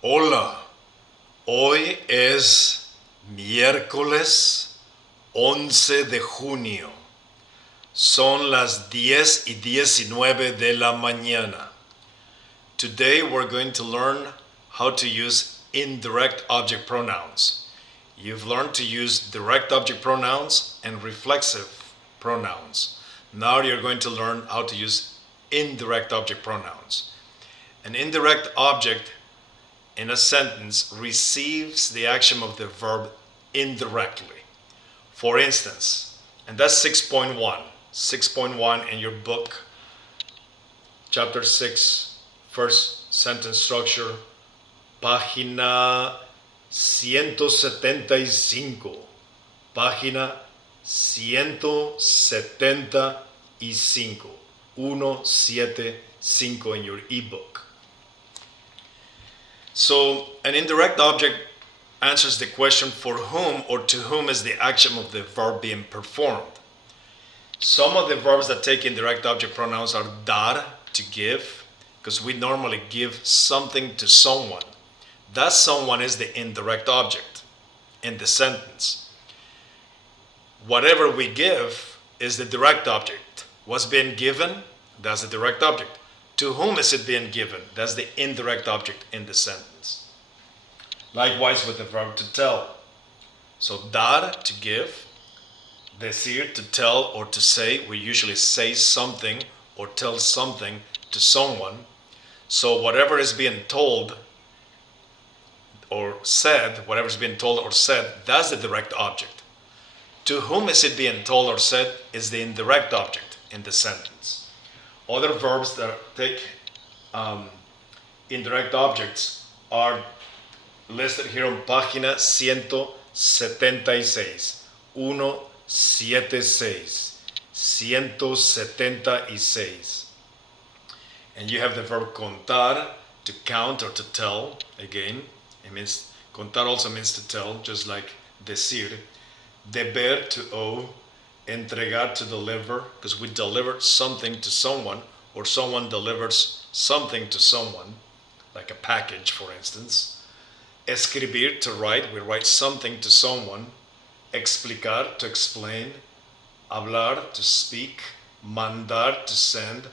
Hola, hoy es miércoles 11 de junio. Son las 10:19 de la mañana. Today we're going to learn how to use indirect object pronouns. You've learned to use direct object pronouns and reflexive pronouns. Now you're going to learn how to use indirect object pronouns. An indirect object in a sentence receives the action of the verb indirectly. For instance, and that's 6.1. 6.1 in your book, chapter 6, first sentence structure, página 175. Página 175. 175 in your ebook. So an indirect object answers the question for whom or to whom is the action of the verb being performed. Some of the verbs that take indirect object pronouns are dar, to give, because we normally give something to someone. That someone is the indirect object in the sentence. Whatever we give is the direct object. What's being given? That's the direct object. To whom is it being given? That's the indirect object in the sentence. Likewise with the verb to tell. So dar, to give. Decir, to tell or to say. We usually say something or tell something to someone. So whatever is being told or said, whatever is being told or said, that's the direct object. To whom is it being told or said is the indirect object in the sentence. Other verbs that take indirect objects are listed here on página 176. 176. 176. And you have the verb contar, to count or to tell. Again, it means contar also means to tell, just like decir. Deber, to owe. Entregar, to deliver, because we delivered something to someone, or someone delivers something to someone, like a package, for instance. Escribir, to write, we write something to someone. Explicar, to explain. Hablar, to speak. Mandar, to send.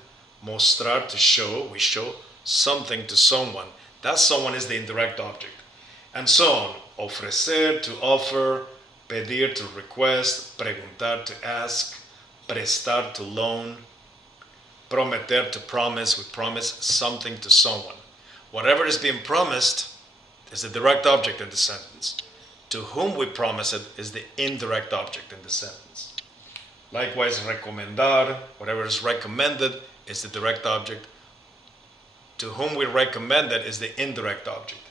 Mostrar, to show, we show something to someone. That someone is the indirect object. And so on. Ofrecer, to offer. Pedir, to request. Preguntar, to ask. Prestar, to loan. Prometer, to promise. We promise something to someone. Whatever is being promised is the direct object in the sentence. To whom we promise it is the indirect object in the sentence. Likewise, recomendar, whatever is recommended is the direct object. To whom we recommend it is the indirect object.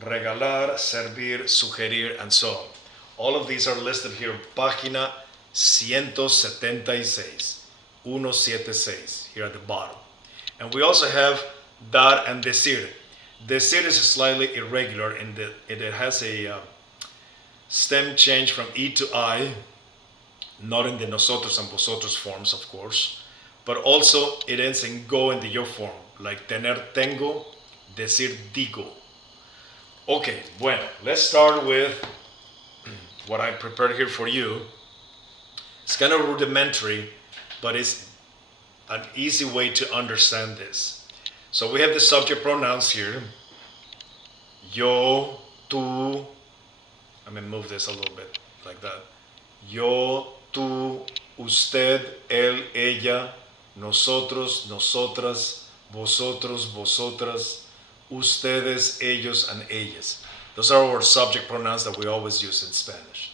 Regalar, servir, sugerir, and so on. All of these are listed here on página 176. 176, here at the bottom. And we also have dar and decir. Decir is slightly irregular in that it has a stem change from E to I, not in the nosotros and vosotros forms, of course, but also it ends in go in the yo form, like tener, tengo, decir, digo. Okay, bueno, let's start with what I prepared here for you. It's kind of rudimentary, but it's an easy way to understand this. So we have the subject pronouns here. Yo, tú. I'm going to move this a little bit like that. Yo, tú, usted, él, ella, nosotros, nosotras, vosotros, vosotras, ustedes, ellos, and ellas. Those are our subject pronouns that we always use in Spanish.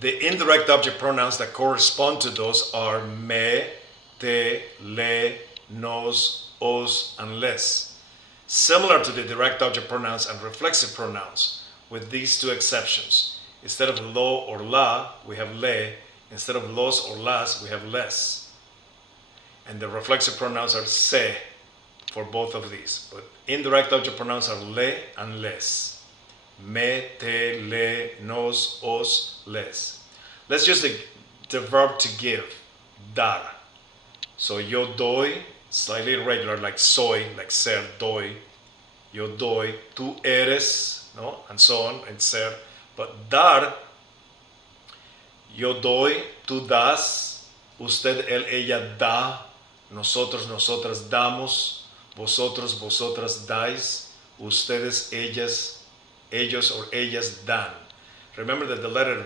The indirect object pronouns that correspond to those are me, te, le, nos, os, and les. Similar to the direct object pronouns and reflexive pronouns, with these two exceptions. Instead of lo or la, we have le. Instead of los or las, we have les. And the reflexive pronouns are se for both of these. But indirect object pronouns are le and les. Me, te, le, nos, os, les. Let's use the verb to give, dar. So yo doy, slightly irregular, like soy, like ser, doy. yo doy, tú eres, ¿no? And so on, and ser. But dar, yo doy, tú das, usted, él, ella da, nosotros, nosotras damos, vosotros, vosotras dais, ustedes, ellas, ellos or ellas dan. Remember that the letter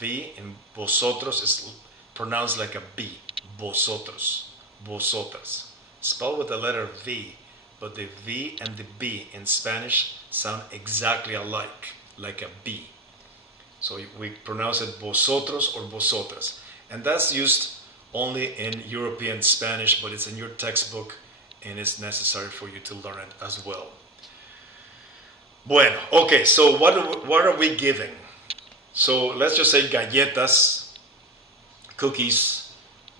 V in vosotros is pronounced like a B. Vosotros, vosotras. Spelled with the letter V, but the V and the B in Spanish sound exactly alike, like a B. So we pronounce it vosotros or vosotras. And that's used only in European Spanish, but it's in your textbook and it's necessary for you to learn it as well. Bueno, okay, so what are we giving? So let's just say galletas, cookies,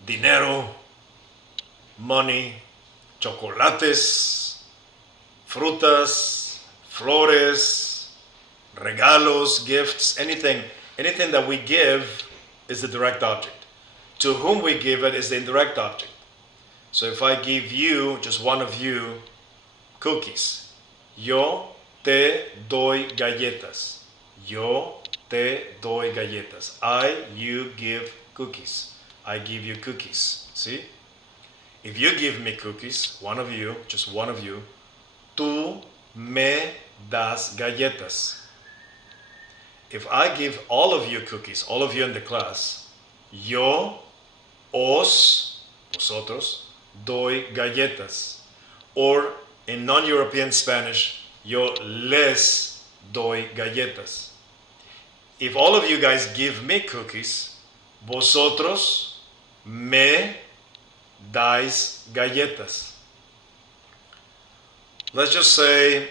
dinero, money, chocolates, frutas, flores, regalos, gifts, anything that we give is the direct object. To whom we give it is the indirect object. So if I give you, just one of you, cookies, yo te doy galletas. Yo te doy galletas. You give cookies. I give you cookies. See? If you give me cookies, one of you, just one of you, tú me das galletas. If I give all of you cookies, all of you in the class, yo os, vosotros, doy galletas. Or in non-European Spanish, yo les doy galletas. If all of you guys give me cookies, vosotros me dais galletas. Let's just say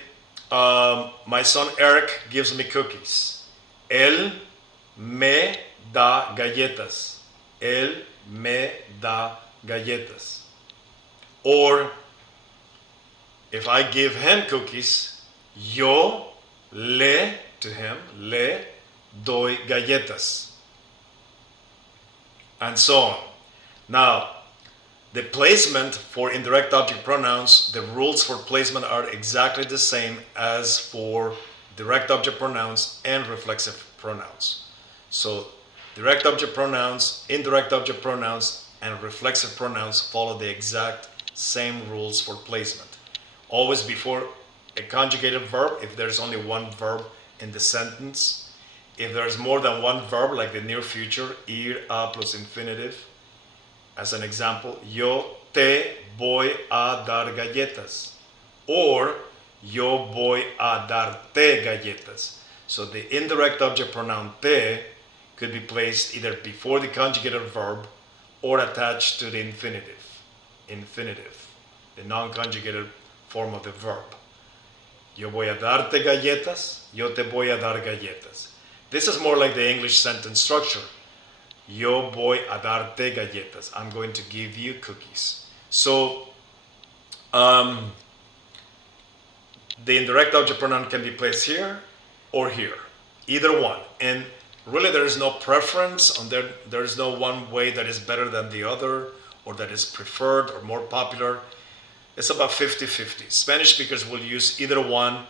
my son Eric gives me cookies. Él me da galletas. Él me da galletas. Or if I give him cookies, yo le, to him, le doy galletas. And so on. Now, the placement for indirect object pronouns, the rules for placement are exactly the same as for direct object pronouns and reflexive pronouns. So, direct object pronouns, indirect object pronouns, and reflexive pronouns follow the exact same rules for placement. Always before a conjugated verb, if there's only one verb in the sentence. If there's more than one verb, like the near future, ir, a plus infinitive. As an example, yo te voy a dar galletas. Or, yo voy a darte galletas. So the indirect object pronoun te could be placed either before the conjugated verb or attached to the infinitive, the non-conjugated form of the verb. Yo voy a darte galletas, yo te voy a dar galletas. This is more like the English sentence structure. Yo voy a darte galletas. I'm going to give you cookies. So, the indirect object pronoun can be placed here or here, either one. And really there is no preference on there is no one way that is better than the other or that is preferred or more popular. It's about 50-50. Spanish speakers will use either one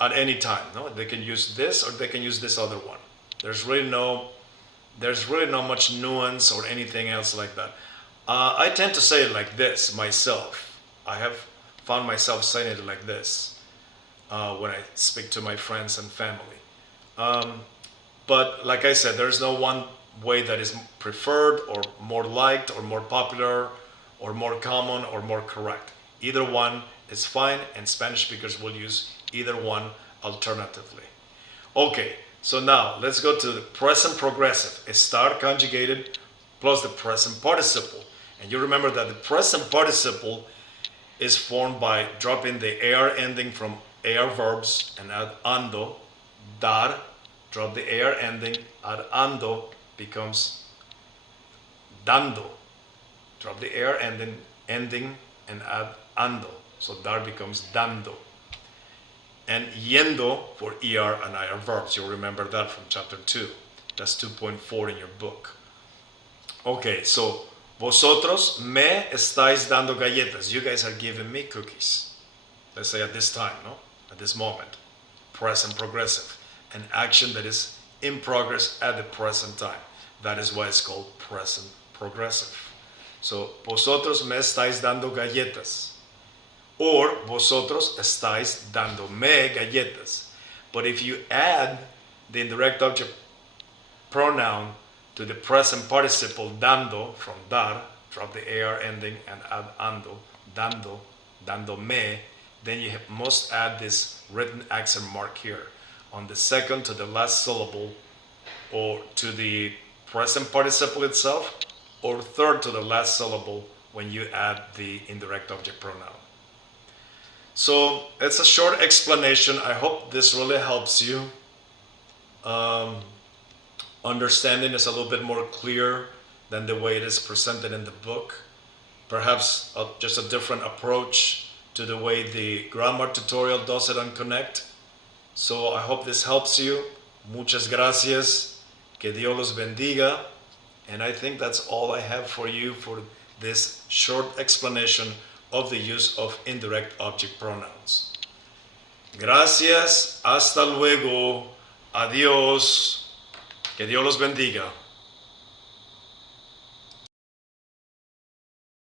at any time. No, they can use this or they can use this other one. There's really no much nuance or anything else like that. I tend to say it like this myself. I have found myself saying it like this when I speak to my friends and family. But like I said, there's no one way that is preferred or more liked or more popular or more common or more correct. Either one is fine, and Spanish speakers will use either one alternatively. Okay, so now let's go to the present progressive. Estar conjugated plus the present participle. And you remember that the present participle is formed by dropping the AR ending from AR verbs and add ando. Dar, drop the AR ending, add ando, becomes dando. Drop the AR ending and add ando. So dar becomes dando. And yendo for ER and IR verbs. You'll remember that from chapter 2. That's 2.4 in your book. Okay, so Vosotros me estáis dando galletas. You guys are giving me cookies. Let's say at this time, no? At this moment. Present progressive. An action that is in progress at the present time. That is why it's called present progressive. So, vosotros me estáis dando galletas. Or, vosotros estáis dándome galletas. But if you add the indirect object pronoun to the present participle dando from dar, drop the AR ending and add ando, dando, dándome, then you must add this written accent mark here on the second to the last syllable, or to the present participle itself, or third to the last syllable when you add the indirect object pronoun. So it's a short explanation. I hope this really helps you. Understanding is a little bit more clear than the way it is presented in the book. Perhaps just a different approach to the way the grammar tutorial does it on Connect. So I hope this helps you. Muchas gracias. Que Dios los bendiga. And I think that's all I have for you for this short explanation of the use of indirect object pronouns. Gracias. Hasta luego. Adiós. Que Dios los bendiga.